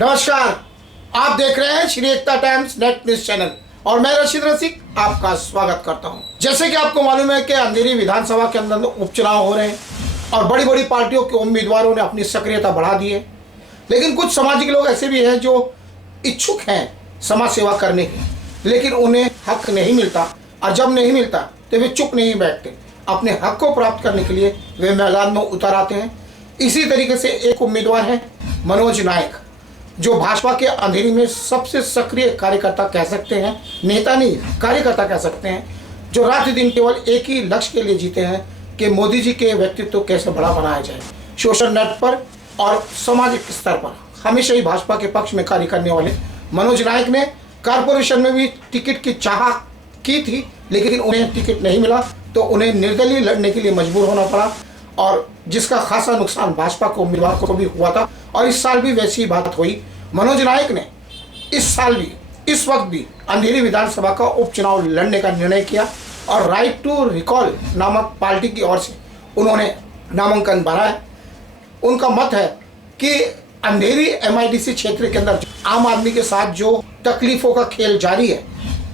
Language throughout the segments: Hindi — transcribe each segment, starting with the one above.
नमस्कार, आप देख रहे हैं श्री एकता टाइम्स नेट न्यूज चैनल और मैं रशीद रसिक आपका स्वागत करता हूं। जैसे कि आपको मालूम है कि अंधेरी विधानसभा के अंदर उपचुनाव हो रहे हैं और बड़ी बड़ी पार्टियों के उम्मीदवारों ने अपनी सक्रियता बढ़ा दी है, लेकिन कुछ सामाजिक लोग ऐसे भी हैं जो इच्छुक हैं समाज सेवा करने के, लेकिन उन्हें हक नहीं मिलता और जब नहीं मिलता तो वे चुप नहीं बैठते, अपने हक को प्राप्त करने के लिए वे मैदान में उतर आते हैं। इसी तरीके से एक उम्मीदवार है मनोज नायक, जो भाजपा के अंधेरी में सबसे सक्रिय कार्यकर्ता कह सकते हैं, नेता नहीं कार्यकर्ता कह सकते हैं, जो रात दिन केवल एक ही लक्ष्य के लिए जीते हैं कि मोदी जी के व्यक्तित्व को कैसे बड़ा बनाया जाए। सोशल नेट पर और सामाजिक स्तर पर हमेशा ही भाजपा के पक्ष में कार्य करने वाले मनोज नायक ने कारपोरेशन में भी टिकट की चाह की थी, लेकिन उन्हें टिकट नहीं मिला तो उन्हें निर्दलीय लड़ने के लिए मजबूर होना पड़ा और जिसका खासा नुकसान भाजपा को उम्मीदवार को भी हुआ था। और इस साल भी वैसी बात हुई। मनोज नायक ने इस साल भी इस वक्त भी अंधेरी विधानसभा का उपचुनाव लड़ने का निर्णय किया और राइट टू रिकॉल नामक पार्टी की ओर से उन्होंने नामांकन भरा है। उनका मत है कि अंधेरी MIDC क्षेत्र के अंदर आम आदमी के साथ जो तकलीफों का खेल जारी है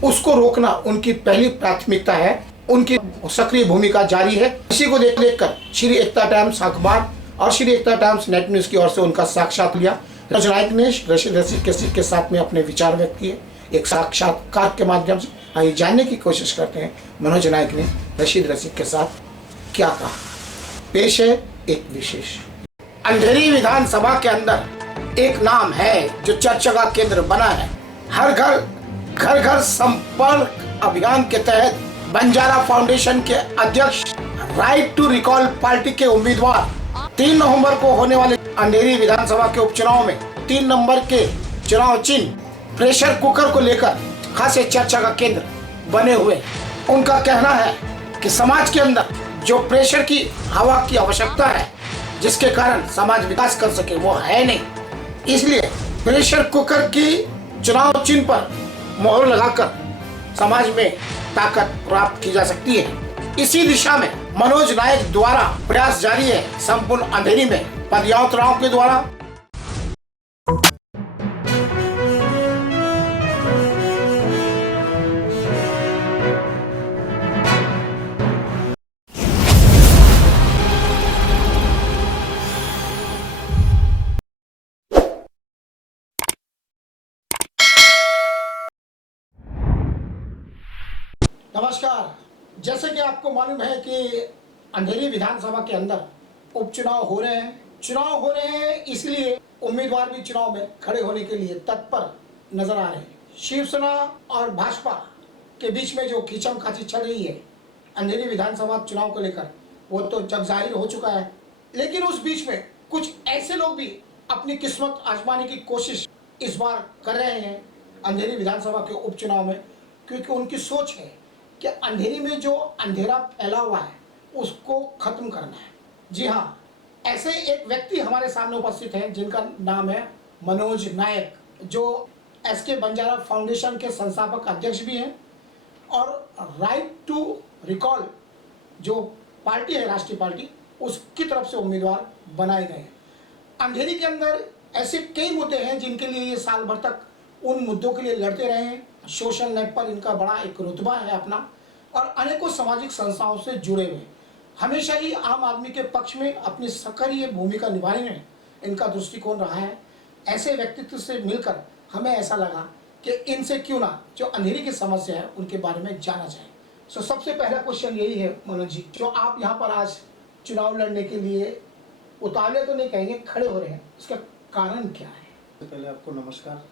उसको रोकना उनकी पहली प्राथमिकता है। उनकी सक्रिय भूमिका जारी है। इसी को देखकर श्री एकता टाइम्स अखबार और श्री एकता टाइम्स नेट न्यूज की ओर से उनका साक्षात लिया। मनोज नायक ने रशीद रसिक के साथ में अपने विचार व्यक्त किए। एक साक्षात्कार के माध्यम से आइए जानने की कोशिश करते हैं मनोज नायक ने रशीद रसिक के साथ क्या कहा। पेश है एक विशेष। अंधेरी विधानसभा के अंदर एक नाम है जो चर्चा का केंद्र बना है। हर घर संपर्क अभियान के तहत बंजारा फाउंडेशन के अध्यक्ष राइट टू रिकॉल पार्टी के उम्मीदवार 3 नवंबर को होने वाले अंधेरी विधानसभा के उपचुनाव में 3 नंबर के चुनाव चिन्ह प्रेशर कुकर को लेकर खासे चर्चा का केंद्र बने हुए। उनका कहना है कि समाज के अंदर जो प्रेशर की हवा की आवश्यकता है, जिसके कारण समाज विकास कर सके, वो है नहीं। इसलिए प्रेशर कुकर की चुनाव चिन्ह पर मोहर लगाकर समाज में ताकत प्राप्त की जा सकती है। इसी दिशा में मनोज नायक द्वारा प्रयास जारी है। संपूर्ण अंधेरी में पदयात्राओं के द्वारा नमस्कार। जैसे कि आपको मालूम है कि अंधेरी विधानसभा के अंदर उपचुनाव हो रहे हैं। इसलिए उम्मीदवार भी चुनाव में खड़े होने के लिए तत्पर नजर आ रहे हैं। शिवसेना और भाजपा के बीच में जो खींचम-खाची चल रही है अंधेरी विधानसभा चुनाव को लेकर, वो तो जग जाहिर हो चुका है। लेकिन उस बीच में कुछ ऐसे लोग भी अपनी किस्मत आजमाने की कोशिश इस बार कर रहे हैं अंधेरी विधानसभा के उपचुनाव में, क्योंकि उनकी सोच है कि अंधेरी में जो अंधेरा फैला हुआ है उसको खत्म करना है। जी हाँ, ऐसे एक व्यक्ति हमारे सामने उपस्थित हैं जिनका नाम है मनोज नायक, जो SK बंजारा फाउंडेशन के संस्थापक अध्यक्ष भी हैं और राइट टू रिकॉल जो पार्टी है, राष्ट्रीय पार्टी, उसकी तरफ से उम्मीदवार बनाए गए हैं। अंधेरी के अंदर ऐसे कई मुद्दे हैं जिनके लिए ये साल भर तक उन मुद्दों के लिए लड़ते रहे हैं। सोशल नेट पर इनका बड़ा एक रुतबा है अपना और अनेकों सामाजिक संस्थाओं से जुड़े हुए। हमेशा ही आम आदमी के पक्ष में अपनी सक्रिय भूमिका निभाने में इनका दृष्टिकोण रहा है। ऐसे व्यक्तित्व से मिलकर हमें ऐसा लगा कि इनसे क्यों ना जो अंधेरी की समस्या है उनके बारे में जाना जाए। सबसे पहला क्वेश्चन यही है मनोज जी, जो आप यहाँ पर आज चुनाव लड़ने के लिए उतावले तो नहीं कहेंगे, खड़े हो रहे हैं, इसका कारण क्या है? पहले आपको नमस्कार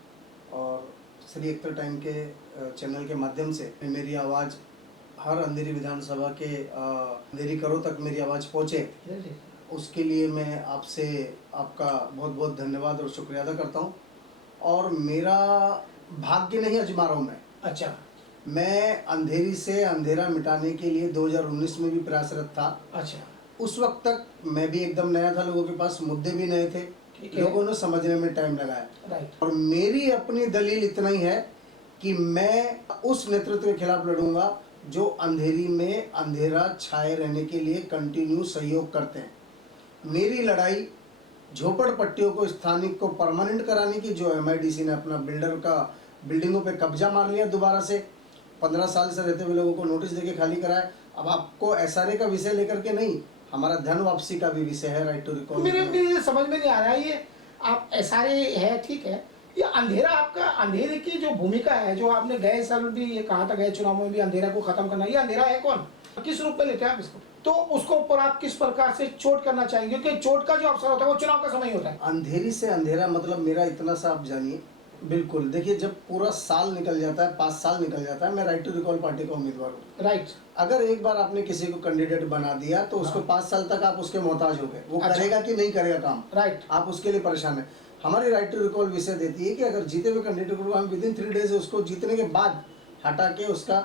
और श्री एकता टाइम के चैनल के माध्यम से मेरी आवाज़ हर अंधेरी विधानसभा के अंधेरी करो तक मेरी आवाज़ पहुँचे, उसके लिए मैं आपसे आपका बहुत बहुत धन्यवाद और शुक्रिया अदा करता हूँ। और मेरा भाग्य नहीं आजमा रहा हूँ मैं। अच्छा। मैं अंधेरी से अंधेरा मिटाने के लिए 2019 में भी प्रयासरत था। अच्छा। उस वक्त तक मैं भी एकदम नया था, लोगों के पास मुद्दे भी नए थे, लोगों ने समझने में टाइम लगाया। राइट। और मेरी अपनी दलील इतना ही है कि मैं उस नेतृत्व के खिलाफ लड़ूंगा जो अंधेरी में अंधेरा छाए रहने के लिए कंटिन्यू सहयोग करते हैं। मेरी लड़ाई झोपड़पट्टियों को स्थानिक को परमानेंट कराने की, जो MIDC ने अपना बिल्डर का बिल्डिंगों पे कब्जा मार लिया दोबारा से, 15 साल से रहते हुए लोगों को नोटिस देके खाली कराया। अब आपको SRA का विषय लेकर के नहीं, हमारा धन वापसी का भी विषय है, राइट टू रिकॉल। मेरे समझ में नहीं आ रहा है, ये आप SRA है ठीक है, ये अंधेरा आपका, अंधेरे की जो भूमिका है, जो आपने गए साल भी ये कहा था, गए चुनाव में भी अंधेरा को खत्म करना, ये अंधेरा है कौन, किस रूप में लेते हैं आप इसको, तो उसको ऊपर आप किस प्रकार से चोट करना चाहेंगे, क्योंकि चोट का जो अवसर होता है वो चुनाव का समय होता है। अंधेरी से अंधेरा मतलब मेरा इतना सा आप जानिए, बिल्कुल देखिए, जब पूरा साल निकल जाता है, 5 साल निकल जाता है, मैं राइट टू रिकॉल पार्टी का उम्मीदवार हूँ। राइट। अगर एक बार आपने किसी को कैंडिडेट बना दिया तो उसको 5 साल तक आप उसके मोहताज हो गए, वो करेगा कि नहीं करेगा काम, राइट, आप उसके लिए परेशान है। हमारी राइट टू रिकॉल विषय देती है कि अगर जीते हुए कैंडिडेट को हम विदिन 3 डेज उसको जीतने के बाद हटा के उसका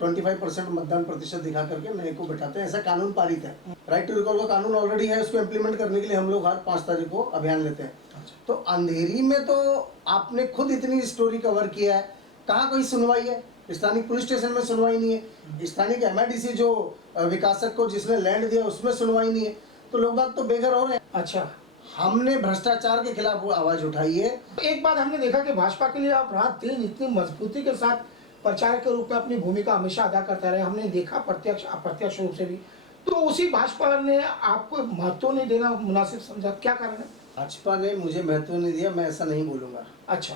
25% मतदान प्रतिशत दिखा करके नए को बैठाते हैं, ऐसा कानून पारित है। राइट टू रिकॉल का कानून ऑलरेडी है, उसको इम्प्लीमेंट करने के लिए हम लोग हर 5 तारीख को अभियान लेते हैं। तो अंधेरी में तो आपने खुद इतनी स्टोरी कवर किया है, कहाँ कोई सुनवाई है, स्थानिक पुलिस स्टेशन में सुनवाई नहीं है, स्थानिक MIDC जो विकासक को जिसने लैंड दिया उसमें सुनवाई नहीं है, तो लोग बाग तो बेघर हो रहे हैं। अच्छा, हमने भ्रष्टाचार के खिलाफ वो आवाज उठाई है। एक बात हमने देखा कि भाजपा के लिए आप रात दिन इतनी मजबूती के साथ प्रचारक के रूप में अपनी भूमिका हमेशा अदा करते रहे, हमने देखा प्रत्यक्ष अप्रत्यक्ष रूप से भी, तो उसी भाजपा ने आपको महत्व नहीं देना मुनासिब समझा, क्या कारण है? भाजपा ने मुझे महत्व नहीं दिया, मैं ऐसा नहीं बोलूंगा। अच्छा,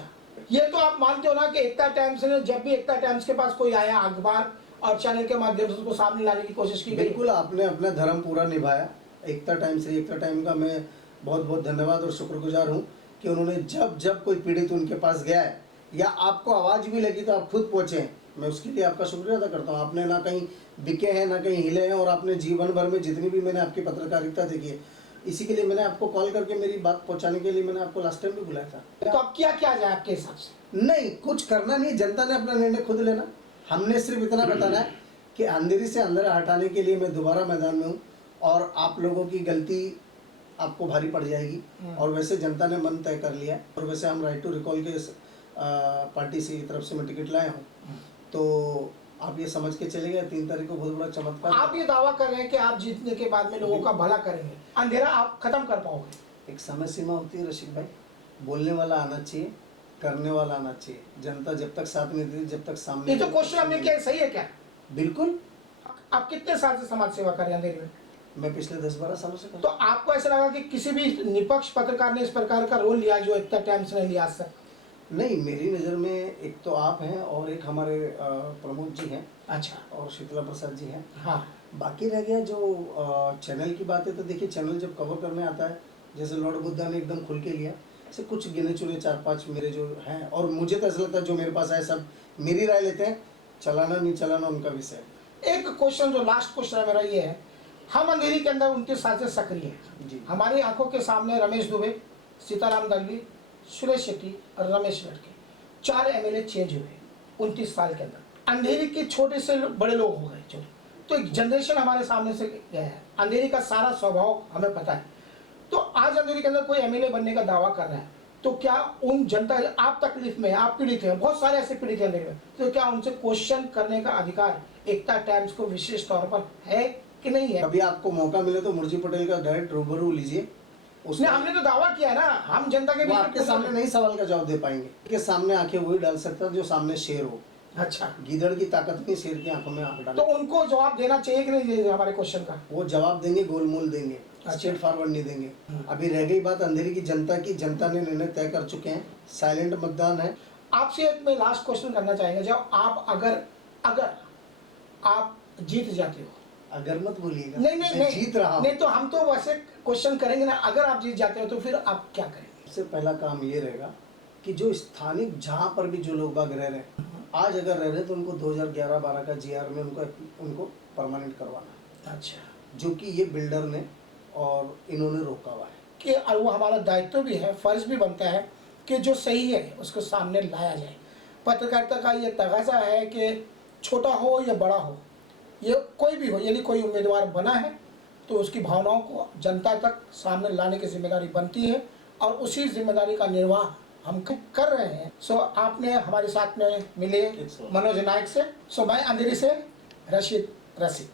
ये तो आप मानते हो ना कि एकता टाइम्स ने, जब भी एकता टाइम्स के पास कोई आया अखबार और चैनल के माध्यम से उसको सामने लाने की कोशिश की गई? बिल्कुल, आपने अपना धर्म पूरा निभाया। एकता टाइम का मैं बहुत बहुत धन्यवाद और शुक्रगुजार हूँ कि उन्होंने जब जब कोई पीड़ित उनके पास गया है या आपको आवाज़ भी लगी तो आप खुद पहुँचे, मैं उसके लिए आपका शुक्रिया अदा करता हूँ। आपने ना कहीं बिके हैं ना कहीं हिले हैं, और आपने जीवन भर में जितनी भी मैंने आपकी पत्रकारिता देखी है, इसी के लिए मैंने आपको कॉल करके मेरी बात पहुंचाने के लिए मैंने आपको लास्ट टाइम भी बुलाया था। तो अब क्या किया जाए आपके हिसाब से? नहीं, कुछ करना नहीं, जनता ने अपना निर्णय खुद लेना। हमने सिर्फ इतना बताना है कि अंधेरी से अंधेरा हटाने के लिए मैं दोबारा मैदान में हूँ, और आप लोगों की गलती आपको भारी पड़ जाएगी। और वैसे जनता ने मन तय कर लिया है, और वैसे हम राइट टू रिकॉल के पार्टी से की तरफ से मैं टिकट लाया हूँ, तो आप ये समझ के चले गए 3 तारीख को बहुत बड़ा चमत्कार। आप ये दावा कर रहे हैं कि आप जीतने के बाद में लोगों का भला करेंगे, अंधेरा आप खत्म कर पाओगे? एक समय सीमा होती है रशीद भाई, बोलने वाला आना चाहिए, करने वाला आना चाहिए। जनता जब तक साथ नहीं देती, जब तक सामने। ये तो क्वेश्चन हमने किया, सही है क्या? बिल्कुल। आप कितने साल से समाज सेवा कर रहे हैं अंधेरी में? मैं पिछले 10-12 सालों से। तो आपको ऐसा लगा कि किसी भी निपक्ष पत्रकार ने इस प्रकार का रोल लिया जो एकता टाइम्स ने लिया आज तक? नहीं, मेरी नज़र में एक तो आप हैं और एक हमारे प्रमोद जी हैं। अच्छा। और शीतला प्रसाद जी हैं। हाँ। बाकी रह गया जो चैनल की बात है, तो देखिए चैनल जब कवर करने आता है, जैसे लॉर्ड बुद्धा ने एकदम खुल के लिया, ऐसे कुछ गिने चुने 4-5 मेरे जो हैं, और मुझे तो ऐसा लगता है जो मेरे पास आए सब मेरी राय लेते हैं, चलाना नहीं चलाना उनका विषय है। एक क्वेश्चन जो लास्ट क्वेश्चन है मेरा ये है, हम अंधेरी के अंदर 29 साल से सक्रिय हैं जी। हमारी आंखों के सामने रमेश दुबे, सीताराम दलवी, सुरेश शेट्टी और रमेश लड़के 4 MLA चेंज हुए 29 साल के अंदर। अंधेरी के छोटे से बड़े लोग हो गए, चलो तो एक जनरेशन हमारे सामने से गया है। अंधेरी का सारा स्वभाव हमें पता है। तो आज अंधेरी के अंदर कोई MLA बनने का दावा कर रहा है, तो क्या उन जनता, आप तकलीफ में, आप पीड़ित हैं, बहुत सारे ऐसे पीड़ित हैं अंधेरी में, तो क्या उनसे क्वेश्चन करने का अधिकार एकता टाइम्स को विशेष तौर पर है कि नहीं है? कभी आपको मौका मिले तो मुर्जी पटेल का डायरेक्ट रूबरू लीजिए। उसने हमने तो दावा किया है ना, हम जनता के बीच आपके सामने नहीं सवाल का जवाब दे पाएंगे। के सामने आंखें वही डाल सकता है जो सामने शेर हो। अच्छा, गीदड़ की ताकत नहीं, शेर की आंखों में आंख डाले। तो उनको जवाब देना चाहिए कि नहीं चाहिए हमारे क्वेश्चन का? वो जवाब देंगे, गोलमोल देंगे, स्ट्रेट फॉरवर्ड नहीं देंगे। अभी रह गई बात अंधेरी की जनता की, जनता ने निर्णय तय कर चुके हैं, साइलेंट मतदान है। आपसे एक मैं लास्ट क्वेश्चन करना चाहेंगे, जब आप अगर आप जीत जाते हो, अगर मत बोलिएगा, नहीं जीत रहा हूं। नहीं तो हम तो वैसे क्वेश्चन करेंगे ना, अगर आप जीत जाते हो तो फिर आप क्या करेंगे? सबसे पहला काम ये रहेगा कि जो स्थानिक जहां पर भी जो लोग बाग रह रहे हैं, आज अगर रह रहे तो उनको 2011-12 का GR में उनको परमानेंट करवाना। अच्छा, जो कि ये बिल्डर ने और इन्होंने रोका हुआ है कि वो हमारा दायित्व भी है, फर्ज भी बनता है कि जो सही है उसको सामने लाया जाए। पत्रकारिता का ये तगाजा है कि छोटा हो या बड़ा हो, ये कोई भी हो, यदि कोई उम्मीदवार बना है तो उसकी भावनाओं को जनता तक सामने लाने की जिम्मेदारी बनती है, और उसी जिम्मेदारी का निर्वाह हम कर रहे हैं। सो आपने हमारे साथ में मिले मनोज नायक से, सो मैं अंधेरी से रशीद रसीद।